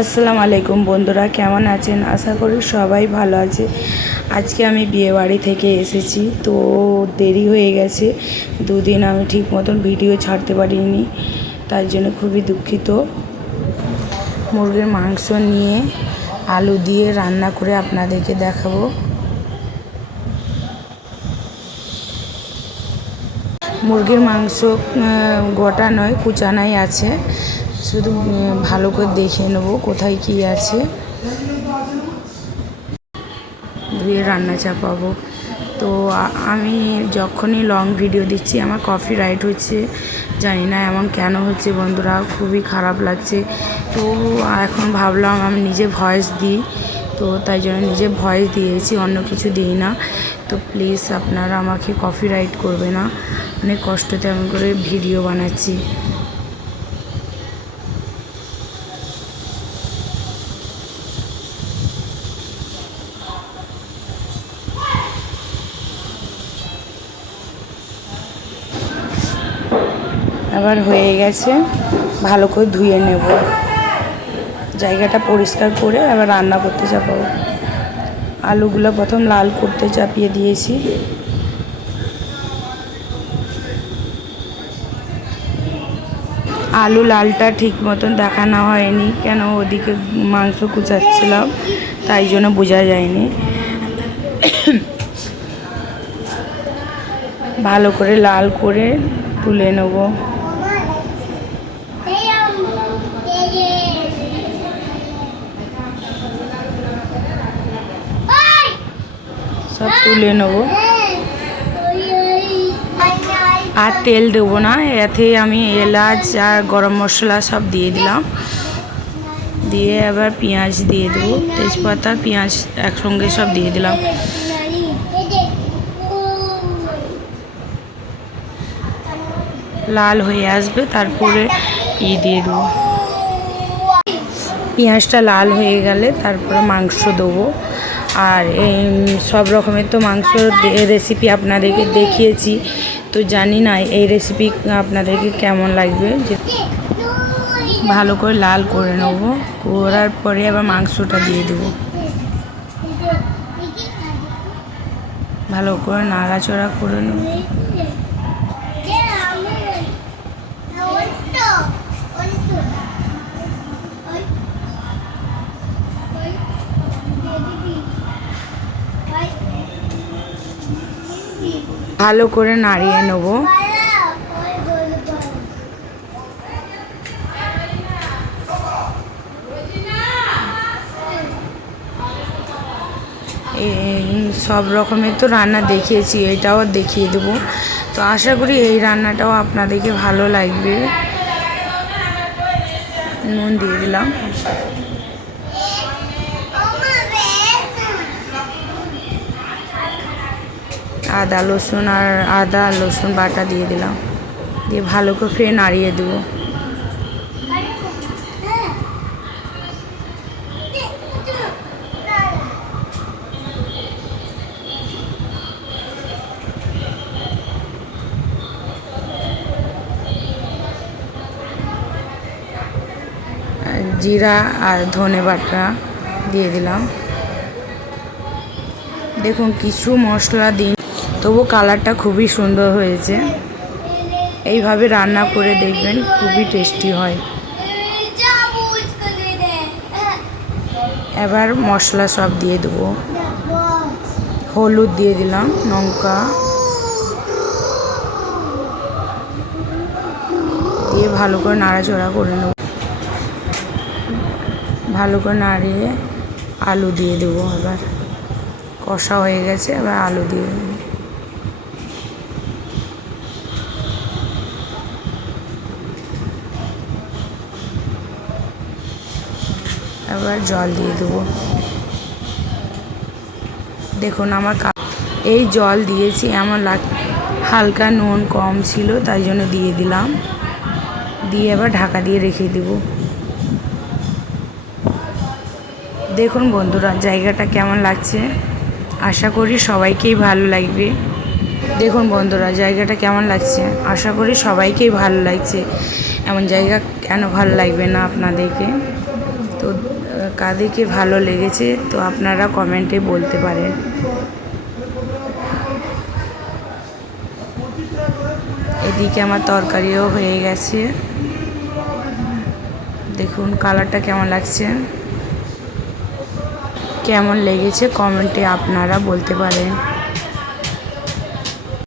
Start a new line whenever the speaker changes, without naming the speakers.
আসসালামু আলাইকুম বন্ধুরা, কেমন আছেন? আশা করি সবাই ভালো আছে। আজকে আমি বিয়ে বাড়ি থেকে এসেছি, তো দেরি হয়ে গেছে। দুদিন আমি ঠিক মতন ভিডিও ছাড়তে পারিনি, তার জন্য খুবই দুঃখিত। মুরগির মাংস নিয়ে আলু দিয়ে রান্না করে আপনাদেরকে দেখাবো। মুরগির মাংস গোটা নয় কুচানাই আছে। শুধু ভালো করে দেখে নেব কোথায় কি আছে। ধুয়ে রান্না চাপাবো। তো আমি যখনই লং ভিডিও দিচ্ছি, আমার কফি রাইট হচ্ছে, জানি না এমন কেন হচ্ছে বন্ধুরা, খুবই খারাপ লাগছে। তো এখন ভাবলাম আমি নিজে ভয়েস দিই, তো তাই জন্য নিজে ভয়েস দিয়েছি, অন্য কিছু দিই না। তো প্লিজ আপনারা আমাকে কফি রাইট করবে না। অনেক কষ্টতে আমি করে ভিডিও বানাচ্ছি। এবার হয়ে গেছে, ভালো করে ধুয়ে নেব। জায়গাটা পরিষ্কার করে আবার রান্না করতে যাব। আলুগুলো প্রথম লাল করতে চাপিয়ে দিয়েছি। আলু লালটা ঠিক মতন দেখানো হয়নি, কেন ওদিকে মাংস কুচাচ্ছিলাম, তাই জন্য বোঝা যায়নি। ভালো করে লাল করে তুলে নেব। সব তুলে নেব আর তেল দেবো না, এতে আমি এলাচ আর গরম মশলা সব দিয়ে দিলাম। দিয়ে আবার পেঁয়াজ দিয়ে দেবো, তেজপাতা, পেঁয়াজ একসঙ্গে সব দিয়ে দিলাম। লাল হয়ে আসবে, তারপরে ই দিয়ে দেবো। পেঁয়াজটা লাল হয়ে গেলে তারপরে মাংস দেবো। আর এই সব রকমের তো মাংস রেসিপি আপনাদেরকে দেখিয়েছি। তো জানি না এই রেসিপি আপনাদেরকে কেমন লাগবে। যে ভালো করে লাল করে নেব। করার পরে আবার মাংসটা দিয়ে দেবো। ভালো করে নাড়াচড়া করে নেব। ভালো করে নাড়িয়ে নেব। সব রকমের তো রান্না দেখিয়েছি, এটাও দেখিয়ে দেবো। তো আশা করি এই রান্নাটাও আপনাদেরকে ভালো লাগবে। নুন দিয়ে দিলাম। আদা, রসুন আর আদা, রসুন বাটা দিয়ে দিলাম। দিয়ে ভালো করে ফের নাড়িয়ে দেবো। জিরা আর ধনে বাটা দিয়ে দিলাম। দেখুন, কিছু মশলা দিন তবু কালারটা খুবই সুন্দর হয়েছে। এইভাবে রান্না করে দেখবেন খুবই টেস্টি হয়। এবার মশলা সব দিয়ে দেবো। হলুদ দিয়ে দিলাম, লঙ্কা। দিয়ে ভালো করে নাড়াচড়া করে নেব। ভালো করে নাড়িয়ে আলু দিয়ে দেবো এবার। কষা হয়ে গেছে, এবার আলু দিয়ে দেবো এবার জল দিয়ে দেবো। দেখুন আমার এই জল দিয়েছি, আমার হালকা নুন কম ছিল, তাই জন্য দিয়ে দিলাম। দিয়ে এবার ঢাকা দিয়ে রেখে দেবো। দেখুন বন্ধুরা, জায়গাটা কেমন লাগছে? আশা করি সবাইকেই ভালো লাগবে। দেখুন বন্ধুরা, জায়গাটা কেমন লাগছে? আশা করি সবাইকেই ভালো লাগছে। এমন জায়গা কেন ভালো লাগবে না আপনাদেরকে? তো কাদেরকে ভালো লেগেছে, তো আপনারা কমেন্টে বলতে পারেন। এদিকে আমার তরকারিও হয়ে গেছে। দেখুন কালারটা কেমন লাগছে। কেমন লেগেছে কমেন্টে আপনারা বলতে পারেন।